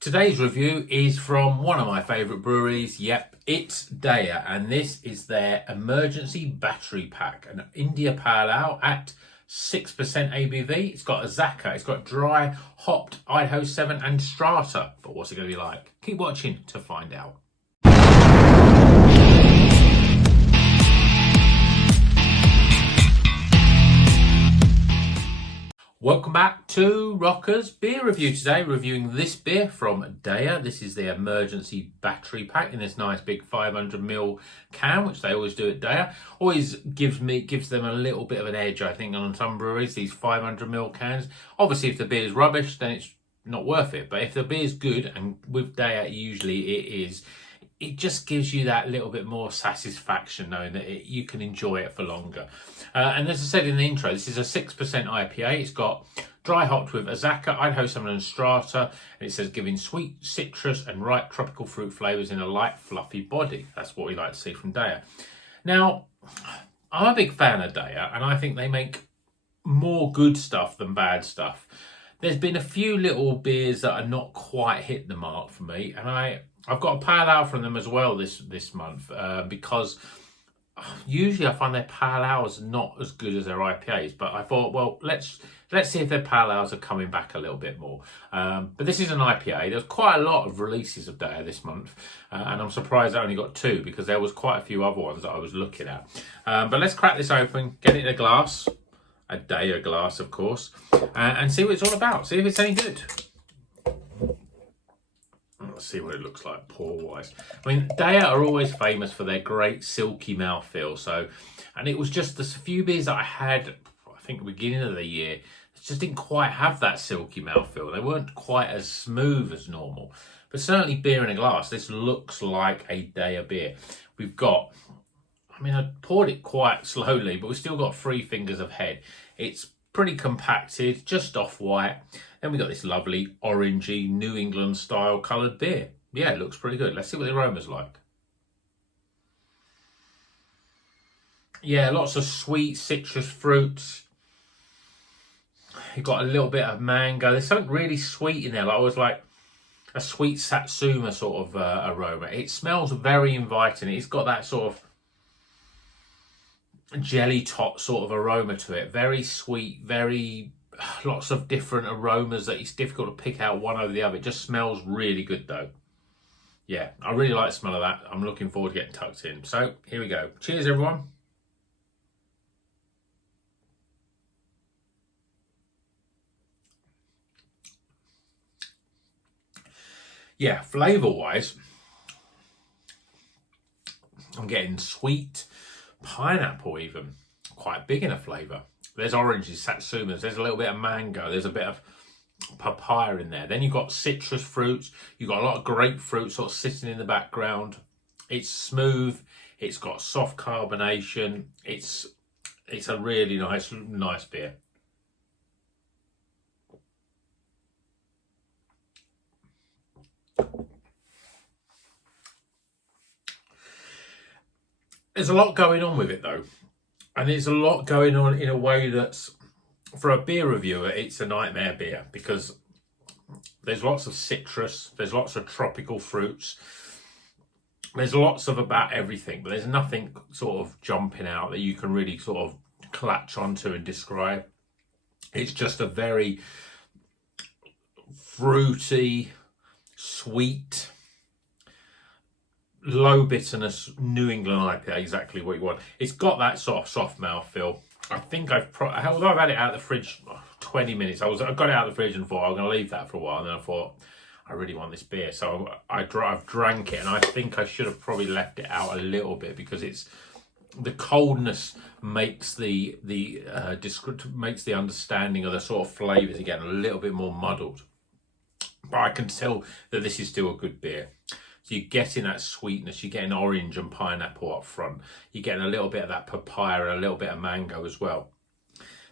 Today's review is from one of my favourite breweries. Yep, it's DEYA, and this is their emergency battery pack, an India Pale Ale at 6% ABV. It's got Azaka, it's got dry, hopped, Idaho 7 and Strata. But what's it going to be like? Keep watching to find out. Welcome back to Rocker's Beer Review. Today reviewing this beer from DEYA. This is the emergency battery pack in this nice big 500ml can, which they always do at DEYA. Always gives them a little bit of an edge, I think, on some breweries, these 500ml cans. Obviously, if the beer is rubbish, then it's not worth it. But if the beer is good, and with DEYA usually it is, it just gives you that little bit more satisfaction knowing that you can enjoy it for longer. And as I said in the intro, this is a 6% IPA. It's got dry hopped with Azaka, Idaho 7 and Strata. And it says giving sweet citrus and ripe tropical fruit flavours in a light, fluffy body. That's what we like to see from DEYA. Now, I'm a big fan of DEYA, and I think they make more good stuff than bad stuff. There's been a few little beers that are not quite hit the mark for me, and I've got a pale ale from them as well this month because usually I find their pale ales not as good as their IPAs. But I thought, well, let's see if their pale ales are coming back a little bit more. But this is an IPA. There's quite a lot of releases of DEYA this month, and I'm surprised I only got 2 because there was quite a few other ones that I was looking at. But let's crack this open, get it in a glass, a DEYA glass, of course, and see what it's all about. See if it's any good. Let's see what it looks like pour-wise. I mean, DEYA are always famous for their great silky mouthfeel. And it was just the few beers that I had, I think, at the beginning of the year, just didn't quite have that silky mouthfeel. They weren't quite as smooth as normal. But certainly beer in a glass, this looks like a DEYA beer. We've got, I mean, I poured it quite slowly, but we've still got 3 fingers of head. It's pretty compacted, just off-white. Then we got this lovely orangey New England style coloured beer. Yeah, it looks pretty good. Let's see what the aroma's like. Yeah, lots of sweet citrus fruits. You've got a little bit of mango. There's something really sweet in there. Like, always like a sweet satsuma sort of aroma. It smells very inviting. It's got that sort of jelly tot sort of aroma to it. Very sweet, very lots of different aromas that it's difficult to pick out one over the other. It just smells really good though. Yeah, I really like the smell of that. I'm looking forward to getting tucked in. So here we go. Cheers, everyone. Yeah, flavour wise, I'm getting sweet pineapple, even quite big in a flavour. There's oranges, satsumas, there's a little bit of mango, there's a bit of papaya in there. Then you've got citrus fruits, you've got a lot of grapefruit sort of sitting in the background. It's smooth, it's got soft carbonation, it's a really nice beer. There's a lot going on with it though. And there's a lot going on in a way that's, for a beer reviewer, it's a nightmare beer because there's lots of citrus, there's lots of tropical fruits, there's lots of about everything, but there's nothing sort of jumping out that you can really sort of clutch onto and describe. It's just a very fruity, sweet, low bitterness New England IPA, exactly what you want. It's got that sort of soft mouthfeel. I think although I've had it out of the fridge 20 minutes, I got it out of the fridge and thought I'm going to leave that for a while, and then I thought I really want this beer, so I've drank it, and I think I should have probably left it out a little bit because it's the coldness makes the understanding of the sort of flavours again a little bit more muddled. But I can tell that this is still a good beer. So you're getting that sweetness, you're getting orange and pineapple up front. You're getting a little bit of that papaya and a little bit of mango as well.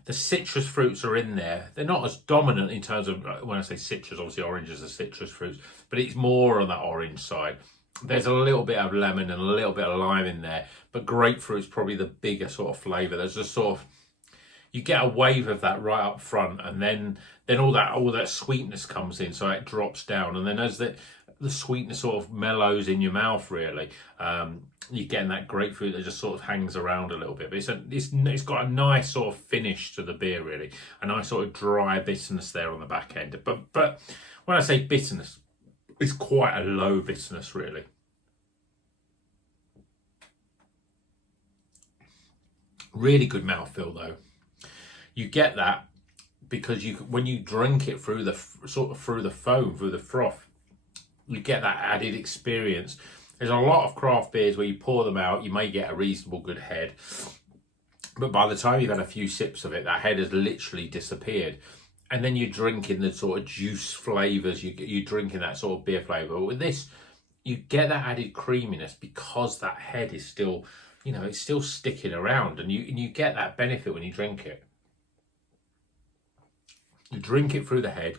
The citrus fruits are in there. They're not as dominant in terms of, when I say citrus, obviously oranges are citrus fruits, but it's more on that orange side. There's a little bit of lemon and a little bit of lime in there, but grapefruit's probably the bigger sort of flavour. There's just sort of, you get a wave of that right up front, and then all that sweetness comes in, so it drops down, and then as the sweetness sort of mellows in your mouth, really, you're getting that grapefruit that just sort of hangs around a little bit. But it's got a nice sort of finish to the beer, really, a nice sort of dry bitterness there on the back end. But when I say bitterness, it's quite a low bitterness, really. Really good mouthfeel though. You get that because when you drink it through the foam, through the froth, you get that added experience. There's a lot of craft beers where you pour them out, you may get a reasonable good head, but by the time you've had a few sips of it, that head has literally disappeared. And then you're drinking the sort of juice flavours, you're drinking that sort of beer flavour. But with this, you get that added creaminess because that head is still, you know, it's still sticking around, and you get that benefit when you drink it. You drink it through the head,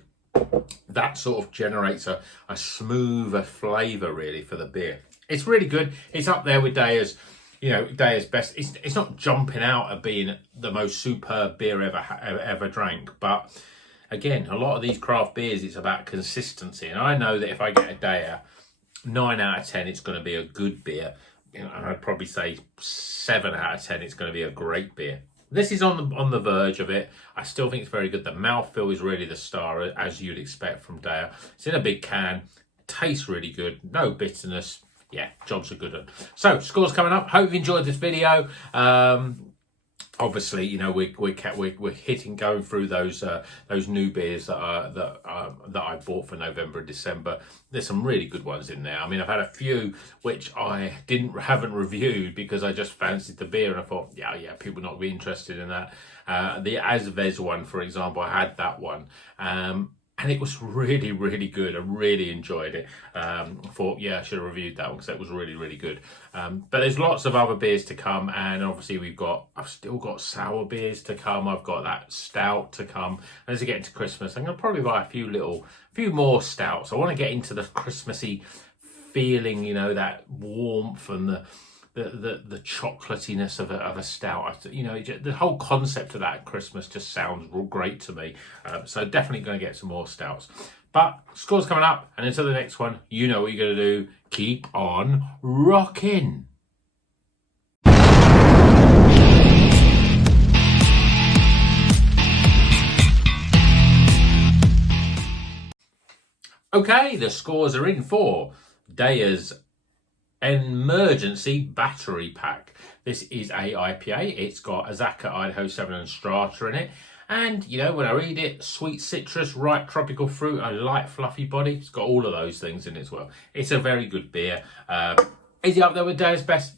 that sort of generates a smoother flavour, really, for the beer. It's really good. It's up there with DEYA's, you know, DEYA's best. It's not jumping out at being the most superb beer ever drank, but again, a lot of these craft beers, it's about consistency. And I know that if I get a DEYA, 9 out of 10, it's going to be a good beer. You know, I'd probably say 7 out of 10, it's going to be a great beer. This is on the verge of it. I still think it's very good. The mouthfeel is really the star, as you'd expect from DEYA. It's in a big can. Tastes really good. No bitterness. Yeah, job's a good one. So, scores coming up. Hope you enjoyed this video. Obviously, you know, we're hitting, going through those new beers that I bought for November and December. There's some really good ones in there. I mean, I've had a few which I haven't reviewed because I just fancied the beer and I thought, yeah, people not be interested in that. The Asvez one, for example, I had that one. And it was really, really good. I really enjoyed it. Thought, yeah, I should have reviewed that one because that was really, really good. But there's lots of other beers to come. And obviously I've still got sour beers to come. I've got that stout to come. And as I get into Christmas, I'm going to probably buy a few more stouts. I want to get into the Christmassy feeling, you know, that warmth and the chocolatiness of a stout. You know, the whole concept of that at Christmas just sounds great to me. So definitely going to get some more stouts. But scores coming up, and until the next one, you know what you're going to do. Keep on rocking. Okay, the scores are in for DEYA's Emergency Battery Pack. This is a IPA. It's got Azaka, Idaho 7 and Strata in it. And, you know, when I read it, sweet citrus, ripe tropical fruit, a light fluffy body. It's got all of those things in it as well. It's a very good beer. Is it up there with DEYA's best?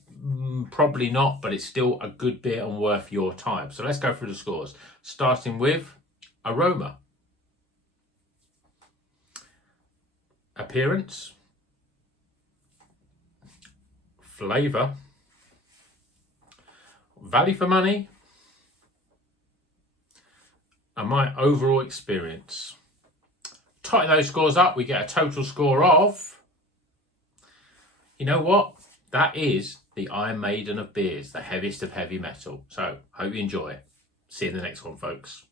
Probably not, but it's still a good beer and worth your time. So let's go through the scores. Starting with aroma. Appearance. Flavour, value for money, and my overall experience. Tighten those scores up, we get a total score of, you know what? That is the Iron Maiden of beers, the heaviest of heavy metal. So, hope you enjoy. See you in the next one, folks.